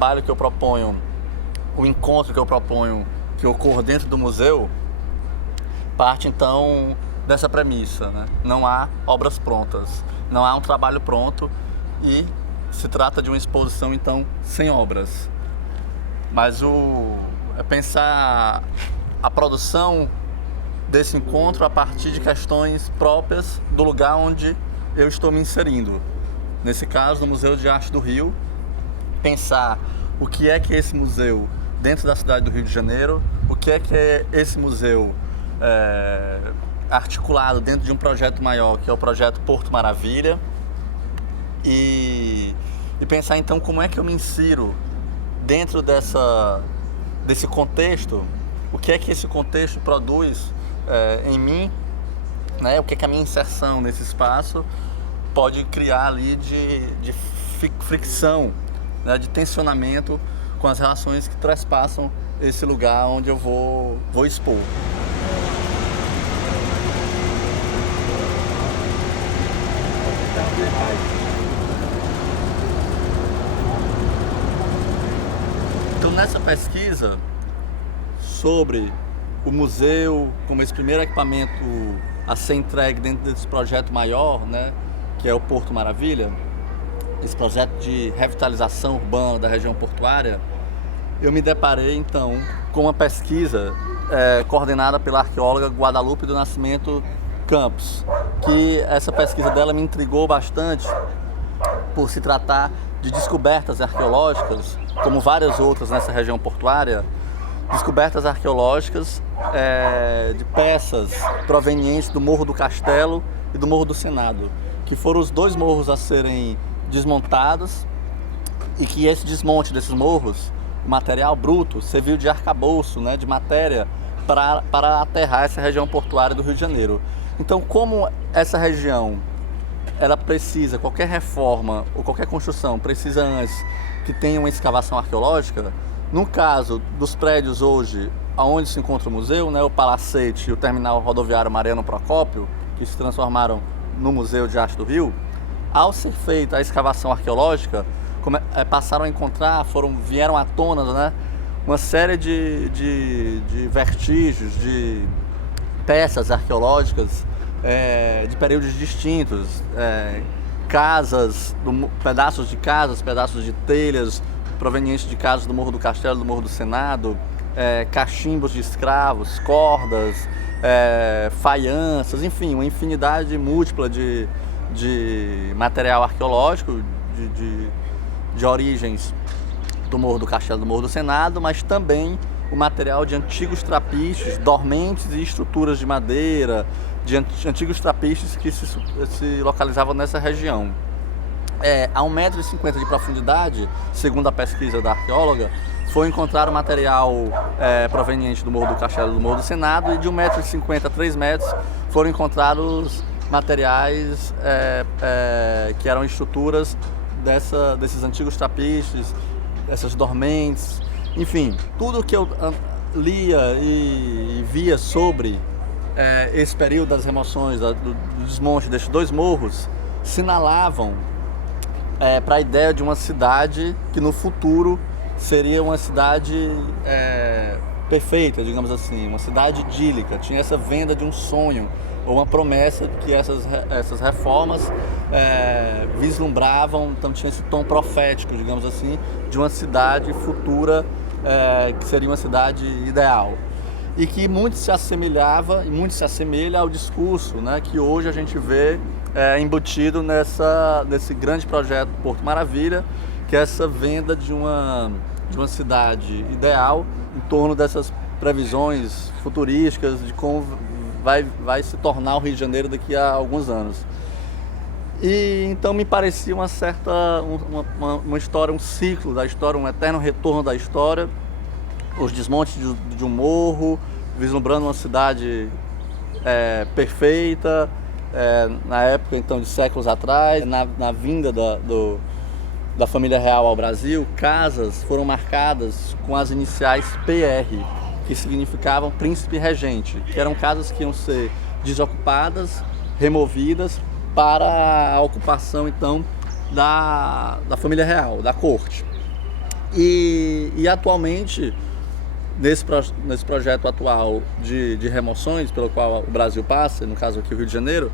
trabalho que eu proponho, o encontro que eu proponho que ocorra dentro do museu, parte então dessa premissa, né? Não há obras prontas, não há um trabalho pronto e se trata de uma exposição então sem obras. Mas é pensar a produção desse encontro a partir de questões próprias do lugar onde eu estou me inserindo. Nesse caso, no Museu de Arte do Rio, pensar o que é esse museu dentro da cidade do Rio de Janeiro, o que é esse museu articulado dentro de um projeto maior, que é o projeto Porto Maravilha, e pensar então como é que eu me insiro dentro desse contexto, o que é que esse contexto produz em mim, né? O que é que a minha inserção nesse espaço pode criar ali de fricção, né? De tensionamento com as relações que trespassam esse lugar onde eu vou expor. Então, nessa pesquisa sobre o museu como esse primeiro equipamento a ser entregue dentro desse projeto maior, né, que é o Porto Maravilha, esse projeto de revitalização urbana da região portuária, eu me deparei então com uma pesquisa coordenada pela arqueóloga Guadalupe do Nascimento Campos, que essa pesquisa dela me intrigou bastante por se tratar de descobertas arqueológicas, como várias outras nessa região portuária, descobertas arqueológicas de peças provenientes do Morro do Castelo e do Morro do Senado, que foram os dois morros a serem desmontados e que esse desmonte desses morros, o material bruto, serviu de arcabouço, né, de matéria para aterrar essa região portuária do Rio de Janeiro. Então, como essa região ela precisa, qualquer reforma ou qualquer construção precisa antes que tenha uma escavação arqueológica, no caso dos prédios hoje, onde se encontra o museu, né, o Palacete e o terminal rodoviário Mariano Procópio, que se transformaram no Museu de Arte do Rio, ao ser feita a escavação arqueológica, passaram a encontrar, vieram à tona, né, uma série de vestígios, de peças arqueológicas de períodos distintos, pedaços de casas, pedaços de telhas provenientes de casas do Morro do Castelo, do Morro do Senado, cachimbos de escravos, cordas, faianças, enfim, uma infinidade múltipla de material arqueológico de origens do Morro do Castelo, do Morro do Senado, mas também o material de antigos trapiches, dormentes e estruturas de madeira, de antigos trapiches que se localizavam nessa região. A 1,50 m de profundidade, segundo a pesquisa da arqueóloga, foi encontrado material proveniente do Morro do Castelo e do Morro do Senado, e de 1,50 m a 3 metros foram encontrados materiais que eram estruturas desses antigos trapiches, essas dormentes, enfim, tudo que eu lia e via sobre esse período das remoções, do desmonte desses dois morros, sinalavam para a ideia de uma cidade que no futuro seria uma cidade perfeita, digamos assim, uma cidade idílica. Tinha essa venda de um sonho ou uma promessa que essas reformas vislumbravam, então tinha esse tom profético, digamos assim, de uma cidade futura que seria uma cidade ideal. E que muito se assemelhava e muito se assemelha ao discurso, né, que hoje a gente vê embutido nesse grande projeto Porto Maravilha, que é essa venda de uma cidade ideal em torno dessas previsões futurísticas de como vai se tornar o Rio de Janeiro daqui a alguns anos. E então me parecia uma história, um ciclo da história, um eterno retorno da história, os desmontes de um morro, vislumbrando uma cidade perfeita, na época então de séculos atrás, na vinda da família real ao Brasil, casas foram marcadas com as iniciais PR, que significavam príncipe regente, que eram casas que iam ser desocupadas, removidas para a ocupação então da família real, da corte. E atualmente, nesse projeto atual de remoções, pelo qual o Brasil passa, no caso aqui o Rio de Janeiro,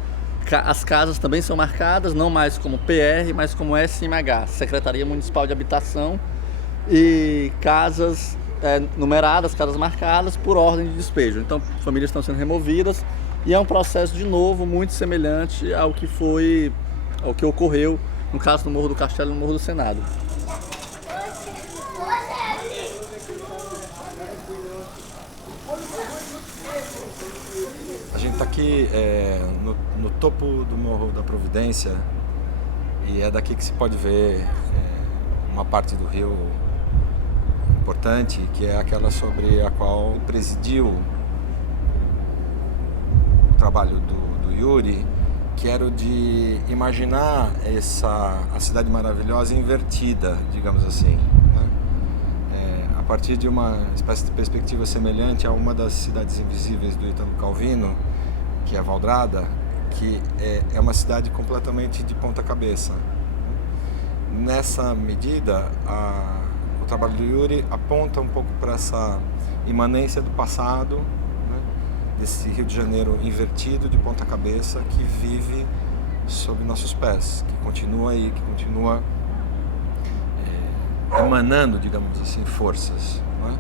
as casas também são marcadas, não mais como PR, mas como SMH, Secretaria Municipal de Habitação, e casas numeradas, casas marcadas por ordem de despejo. Então, famílias estão sendo removidas e é um processo, de novo, muito semelhante ao que ocorreu no caso do Morro do Castelo e no Morro do Senado. A gente está aqui no topo do Morro da Providência e é daqui que se pode ver uma parte do rio importante, que é aquela sobre a qual presidiu o trabalho do Yuri, que era o de imaginar a cidade maravilhosa invertida, digamos assim, né? A partir de uma espécie de perspectiva semelhante a uma das cidades invisíveis do Italo Calvino, que é Valdrada, que é uma cidade completamente de ponta cabeça. Nessa medida, o trabalho do Yuri aponta um pouco para essa imanência do passado, né, desse Rio de Janeiro invertido de ponta cabeça que vive sob nossos pés, que continua aí, que continua emanando, digamos assim, forças. Não é?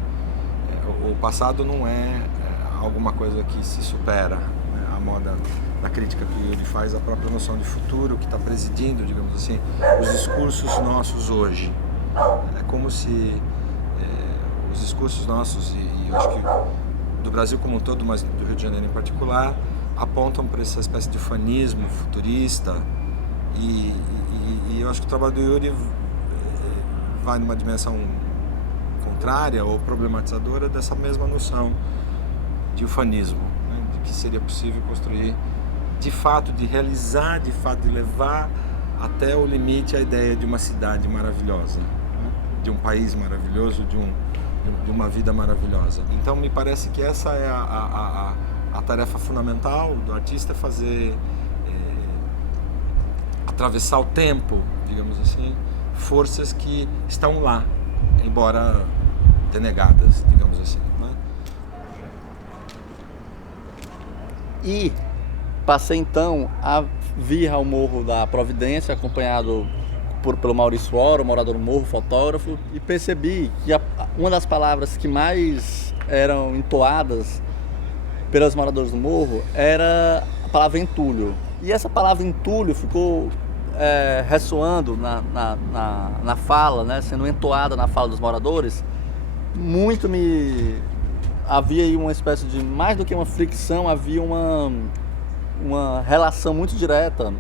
O passado não é alguma coisa que se supera, né? A moda da crítica que o Yuri faz, a própria noção de futuro que está presidindo, digamos assim, os discursos nossos hoje. É como se os discursos nossos, e eu acho que do Brasil como um todo, mas do Rio de Janeiro em particular, apontam para essa espécie de ufanismo futurista, e eu acho que o trabalho do Yuri vai numa dimensão contrária ou problematizadora dessa mesma noção de ufanismo, né? De que seria possível construir, de fato, de realizar, de fato, de levar até o limite a ideia de uma cidade maravilhosa, né? De um país maravilhoso, de uma vida maravilhosa. Então me parece que essa é a tarefa fundamental do artista, fazer atravessar o tempo, digamos assim, forças que estão lá, embora denegadas, digamos assim, né? E passei então a vir ao Morro da Providência, acompanhado pelo Maurício Oro, morador do morro, fotógrafo, e percebi que uma das palavras que mais eram entoadas pelos moradores do morro era a palavra entulho. E essa palavra entulho ficou ressoando na fala, né, sendo entoada na fala dos moradores. Havia aí uma espécie de, mais do que uma fricção, havia uma relação muito direta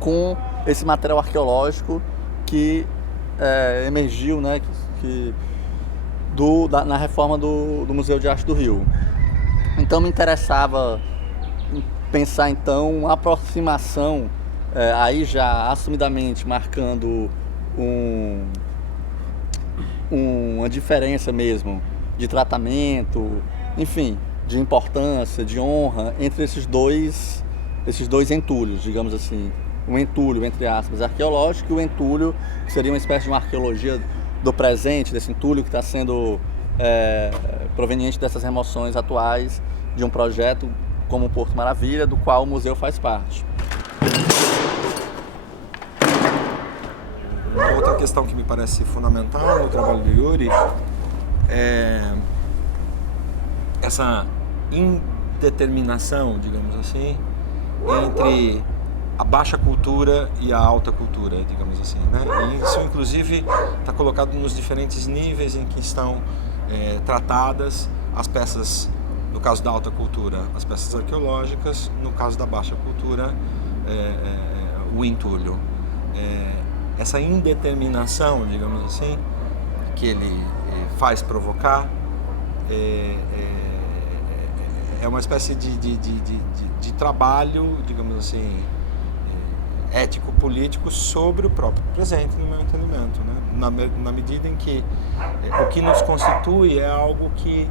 com esse material arqueológico que emergiu, né, na reforma do Museu de Arte do Rio. Então me interessava pensar então uma aproximação, aí já assumidamente marcando uma diferença mesmo de tratamento, enfim, de importância, de honra entre esses dois entulhos, digamos assim. Um entulho, entre aspas, arqueológico, e o entulho que seria uma espécie de uma arqueologia do presente, desse entulho que está sendo proveniente dessas remoções atuais de um projeto como o Porto Maravilha, do qual o museu faz parte. Uma outra questão que me parece fundamental no trabalho do Yuri é essa indeterminação, digamos assim, entre a baixa cultura e a alta cultura, digamos assim, né? E isso, inclusive, está colocado nos diferentes níveis em que estão tratadas as peças, no caso da alta cultura, as peças arqueológicas, no caso da baixa cultura, o entulho. Essa indeterminação, digamos assim, que ele faz provocar, é uma espécie de trabalho, digamos assim, ético-político sobre o próprio presente, no meu entendimento, né? Na medida em que o que nos constitui é algo que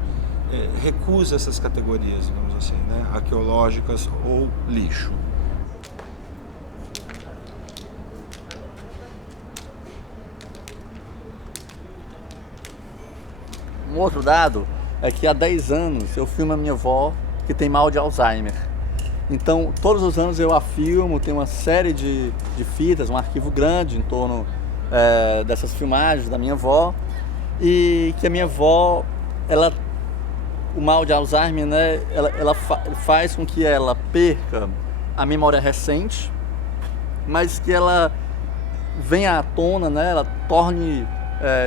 recusa essas categorias, digamos assim, né? Arqueológicas ou lixo. outro dado é que há 10 anos eu filmo a minha avó que tem mal de Alzheimer. Então, todos os anos eu a filmo, tem uma série de fitas, um arquivo grande em torno dessas filmagens da minha avó. E que a minha avó, o mal de Alzheimer, né, ela faz com que ela perca a memória recente, mas que ela venha à tona, né, ela torne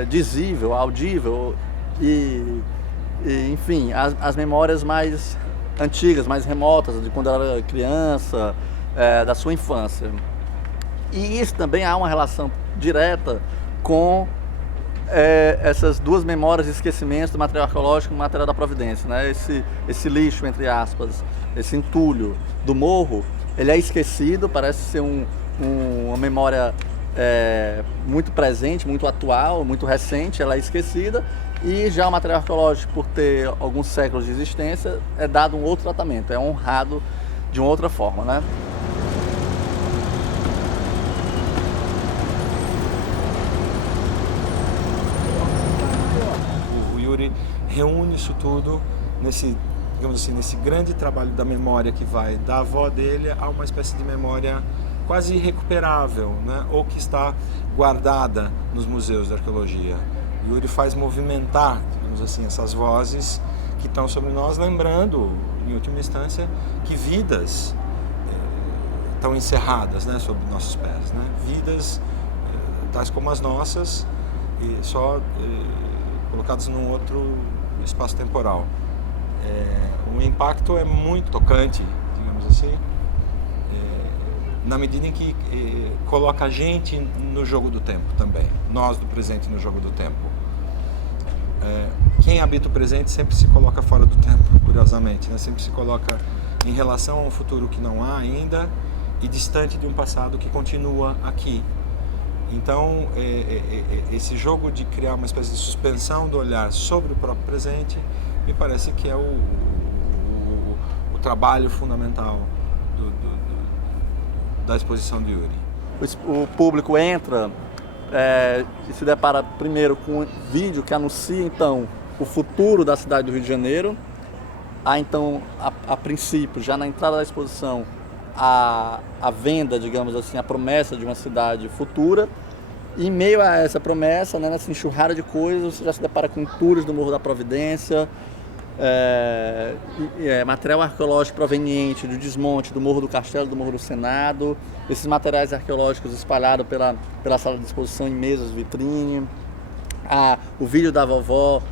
dizível, audível e enfim, as memórias mais antigas, mais remotas, de quando ela era criança, da sua infância. E isso também há uma relação direta com essas duas memórias de esquecimento do material arqueológico e do material da providência, né? Esse lixo, entre aspas, esse entulho do morro, ele é esquecido, parece ser uma memória muito presente, muito atual, muito recente, ela é esquecida, e já o material arqueológico, por ter alguns séculos de existência, é dado um outro tratamento, é honrado de uma outra forma, né? Reúne isso tudo nesse, digamos assim, nesse grande trabalho da memória que vai da avó dele a uma espécie de memória quase irrecuperável, né? Ou que está guardada nos museus de arqueologia. Yuri faz movimentar, digamos assim, essas vozes que estão sobre nós, lembrando, em última instância, que vidas estão encerradas, né, sobre nossos pés, né? Vidas tais como as nossas, e só colocadas num outro espaço temporal. O impacto é muito tocante, digamos assim, na medida em que coloca a gente no jogo do tempo também, nós do presente no jogo do tempo. Quem habita o presente sempre se coloca fora do tempo, curiosamente, né? Sempre se coloca em relação a um futuro que não há ainda e distante de um passado que continua aqui. Então, esse jogo de criar uma espécie de suspensão do olhar sobre o próprio presente, me parece que é o trabalho fundamental da exposição de Yuri. O público entra e se depara primeiro com um vídeo que anuncia, então, o futuro da cidade do Rio de Janeiro. Há, então, a princípio, já na entrada da exposição, a venda, digamos assim, a promessa de uma cidade futura. E em meio a essa promessa, né, nessa enxurrada de coisas, você já se depara com tours do Morro da Providência, material arqueológico proveniente do desmonte do Morro do Castelo, do Morro do Senado, esses materiais arqueológicos espalhados pela sala de exposição em mesas, vitrine, o vídeo da vovó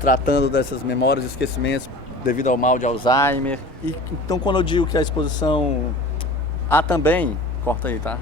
tratando dessas memórias e esquecimentos devido ao mal de Alzheimer. E então, quando eu digo que a exposição há também, corta aí, tá?